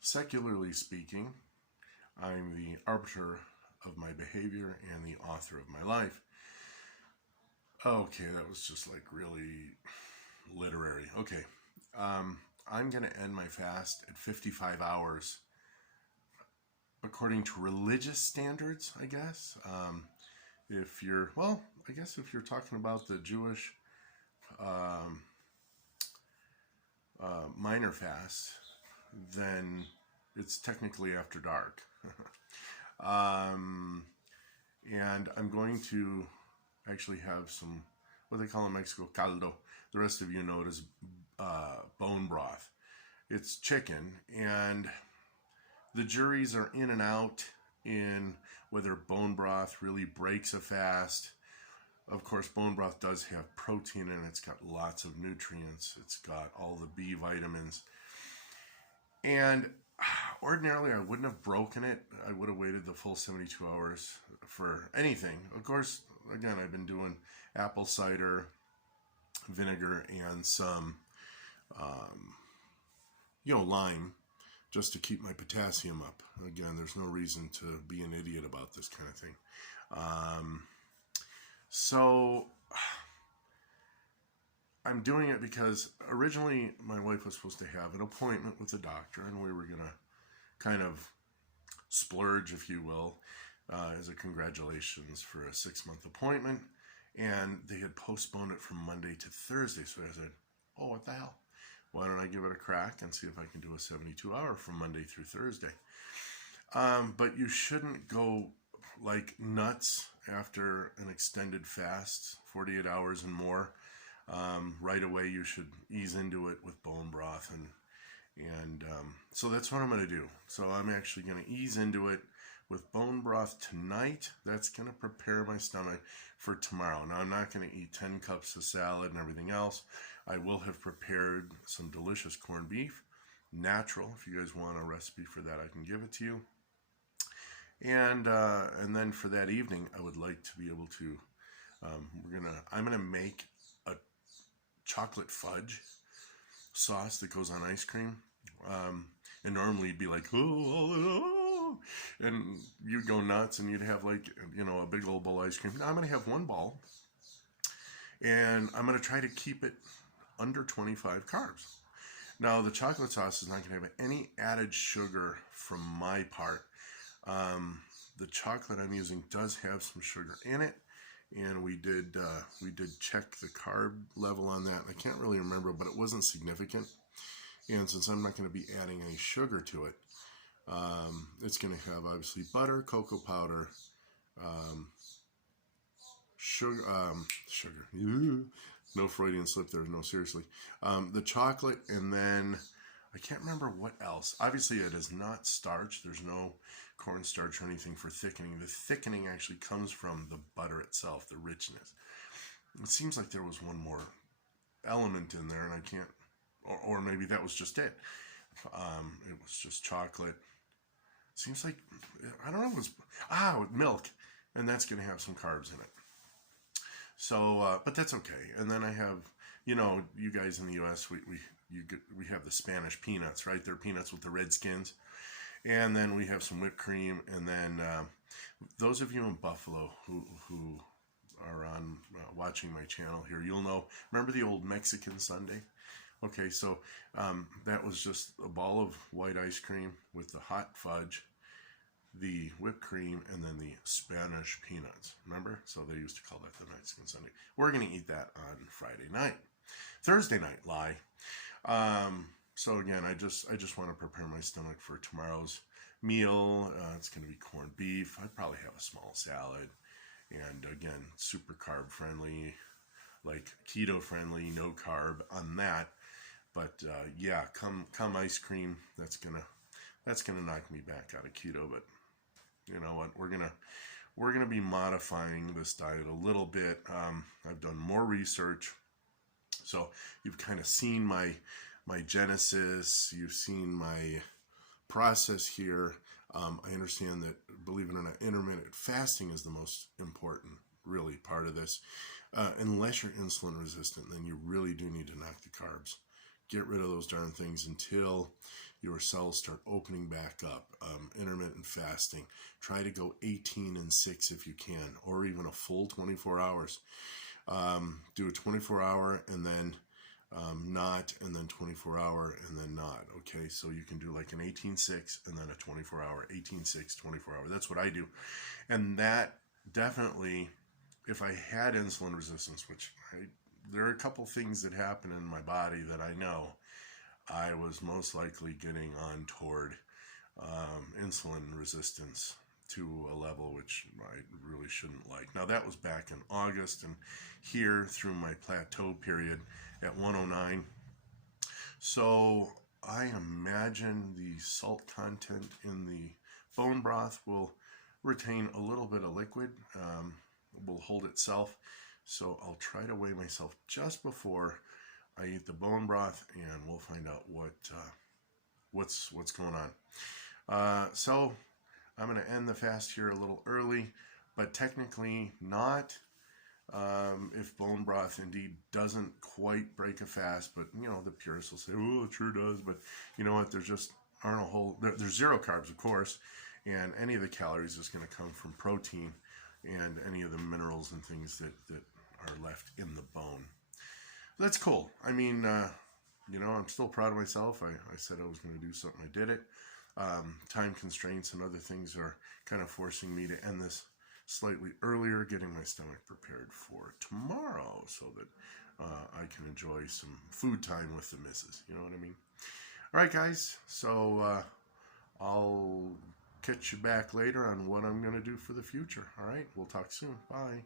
Secularly speaking, I'm the arbiter of my behavior and the author of my life. Okay, that was just like really literary. Okay, I'm going to end my fast at 55 hours according to religious standards, I guess. If you're, well, I guess if you're talking about the Jewish um, minor fast, then it's technically after dark. um, and I'm going to actually have some, what they call in Mexico, caldo. The rest of you know it as bone broth. It's chicken, and the juries are in and out in whether bone broth really breaks a fast. Of course, bone broth does have protein in it. It's got lots of nutrients. It's got all the B vitamins. And ordinarily, I wouldn't have broken it. I would have waited the full 72 hours for anything. Of course, again, I've been doing apple cider vinegar and some, lime just to keep my potassium up. Again, there's no reason to be an idiot about this kind of thing. So I'm doing it because originally my wife was supposed to have an appointment with the doctor, and we were going to kind of splurge, if you will, as a congratulations for a 6-month appointment. And they had postponed it from Monday to Thursday. So I said, oh, what the hell? Why don't I give it a crack and see if I can do a 72-hour from Monday through Thursday? But you shouldn't go like nuts after an extended fast, 48 hours and more. Right away, you should ease into it with bone broth. And so that's what I'm going to do. So I'm actually going to ease into it with bone broth tonight. That's going to prepare my stomach for tomorrow. Now, I'm not going to eat 10 cups of salad and everything else. I will have prepared some delicious corned beef, natural. If you guys want a recipe for that, I can give it to you. And then for that evening, I would like to be able to, I'm gonna make a chocolate fudge sauce that goes on ice cream. And normally you'd be like, oh, and you'd go nuts and you'd have like, a big old bowl of ice cream. Now I'm going to have one ball, and I'm going to try to keep it under 25 carbs. Now the chocolate sauce is not going to have any added sugar from my part. The chocolate I'm using does have some sugar in it, and we did check the carb level on that. I can't really remember, but it wasn't significant. And since I'm not going to be adding any sugar to it, it's going to have obviously butter, cocoa powder, sugar. No Freudian slip there. No, seriously. The chocolate, and then I can't remember what else. Obviously, it is not starch. There's no cornstarch or anything for thickening. The thickening actually comes from the butter itself, the richness. It seems like there was one more element in there, and I can't. Or maybe that was just it. It was just chocolate. Seems like, I don't know, it was, milk. And that's going to have some carbs in it. So, but that's okay. And then I have, you guys in the U.S., we have the Spanish peanuts, right? They're peanuts with the red skins. And then we have some whipped cream. And then those of you in Buffalo who are on watching my channel here, you'll know, remember the old Mexican sundae? Okay, so that was just a ball of white ice cream with the hot fudge, the whipped cream, and then the Spanish peanuts. Remember? So they used to call that the Mexican sundae. We're going to eat that on Friday night. Thursday night, lie. So again, I just want to prepare my stomach for tomorrow's meal. It's going to be corned beef. I'd probably have a small salad. And again, super carb friendly, like keto friendly, no carb on that. But yeah, come ice cream, that's gonna knock me back out of keto. But you know what? We're gonna be modifying this diet a little bit. I've done more research, so you've kind of seen my genesis. You've seen my process here. I understand that, believe it or not, intermittent fasting is the most important, really, part of this. Unless you're insulin resistant, then you really do need to knock the carbs get rid of those darn things until your cells start opening back up. Intermittent fasting. Try to go 18 and 6 if you can, or even a full 24 hours. Do a 24 hour and then not, and then 24 hour and then not. Okay, so you can do like an 18-6 and then a 24 hour, 18-6, 24 hour. That's what I do. And that definitely, if I had insulin resistance, which there are a couple things that happen in my body that I know I was most likely getting on toward insulin resistance to a level which I really shouldn't like. Now that was back in August, and here through my plateau period at 109. So I imagine the salt content in the bone broth will retain a little bit of liquid, will hold itself. So I'll try to weigh myself just before I eat the bone broth, and we'll find out what's going on. So I'm going to end the fast here a little early, but technically not. If bone broth indeed doesn't quite break a fast, but you know, the purists will say, oh, it sure does. But you know what? There's just aren't a whole. There's zero carbs, of course, and any of the calories is going to come from protein and any of the minerals and things that are left in the bone. That's cool. I mean, you know, I'm still proud of myself. I said I was going to do something. I did it. Time constraints and other things are kind of forcing me to end this slightly earlier, getting my stomach prepared for tomorrow so that I can enjoy some food time with the missus. You know what I mean? All right, guys. So I'll catch you back later on what I'm going to do for the future. All right. We'll talk soon. Bye.